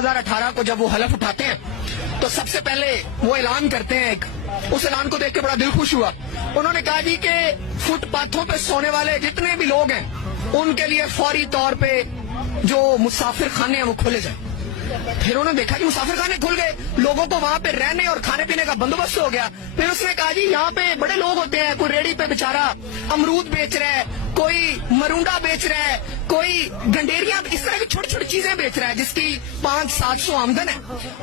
2018 को जब वो हलफ उठाते हैं तो सबसे पहले वो ऐलान करते हैं उस ऐलान को देख के बड़ा दिल खुश हुआ। उन्होंने कहा जी कि फुटपाथों पे सोने वाले जितने भी लोग हैं उनके लिए फौरी तौर पे जो मुसाफिर खाने हैं वो खोले जाए। फिर उन्होंने देखा कि मुसाफिर खाने खुल गए, लोगों को वहां पे रहने और खाने पीने का बंदोबस्त हो गया। फिर उसने कहा जी यहाँ पे बड़े लोग होते हैं, कोई रेडी पे बेचारा अमरूद बेच रहा है, कोई मरुंडा बेच रहा है, कोई गंडेरिया, इस तरह की छोटी छोटी चीजें बेच रहा है जिसकी 500-700 आमदन है।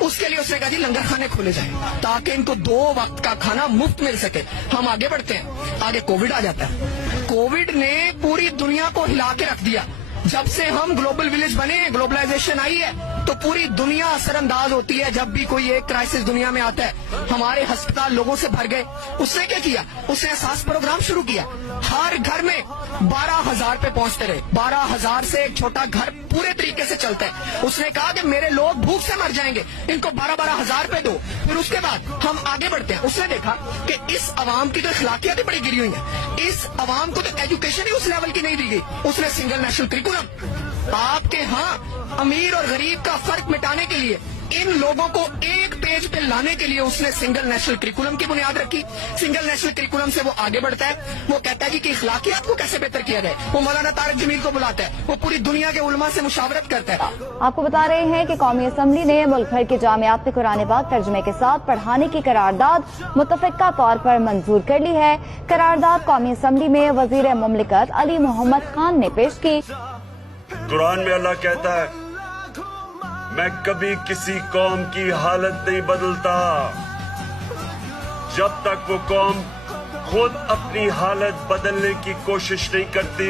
उसके लिए उसने कहा जी लंगर खाने खोले जाए ताकि इनको 2 वक्त का खाना मुफ्त मिल सके। हम आगे बढ़ते हैं, आगे कोविड आ जाता है। कोविड ने पूरी दुनिया को हिला के रख दिया। जब से हम ग्लोबल विलेज बने, ग्लोबलाइजेशन आई है, तो पूरी दुनिया असरअंदाज होती है। जब भी कोई एक क्राइसिस दुनिया में आता है, हमारे अस्पताल लोगों से भर गए। उसने क्या किया, उसने एहसास प्रोग्राम शुरू किया। हर घर में 12,000 पे पहुंचते रहे। 12,000 से एक छोटा घर पूरे तरीके से चलता है। उसने कहा कि मेरे लोग भूख से मर जाएंगे, इनको 12,000 पे दो। फिर उसके बाद हम आगे बढ़ते हैं। उसने देखा कि इस अवाम की तो अखलाकियात ही बड़ी गिरी हुई है, इस अवाम को तो एजुकेशन ही उस लेवल की नहीं दी गई। उसने सिंगल नेशनल करिकुलम, आपके यहाँ अमीर और गरीब का फर्क मिटाने के लिए, इन लोगों को एक पेज पे लाने के लिए उसने सिंगल नेशनल करिकुलम की बुनियाद रखी। सिंगल नेशनल करिकुलम से वो आगे बढ़ता है। वो कहता है कि अखलाकियात को कैसे बेहतर किया जाए। वो मौलाना तारिक जमील को बुलाता है, वो पूरी दुनिया के उलमा से मुशावरत करता है। आपको बता रहे हैं कि कौमी असम्बली ने मुल्क भर के जामियात में कुरान पाक तर्जुमे के साथ पढ़ाने की करारदाद मुतफ़िका तौर पर मंजूर कर ली है। करारदाद कौमी असम्बली में वजीर मुमलिकत अली मोहम्मद खान ने पेश की। कुरान में अल्लाह कहता है, मैं कभी किसी कौम की हालत नहीं बदलता जब तक वो कौम खुद अपनी हालत बदलने की कोशिश नहीं करती।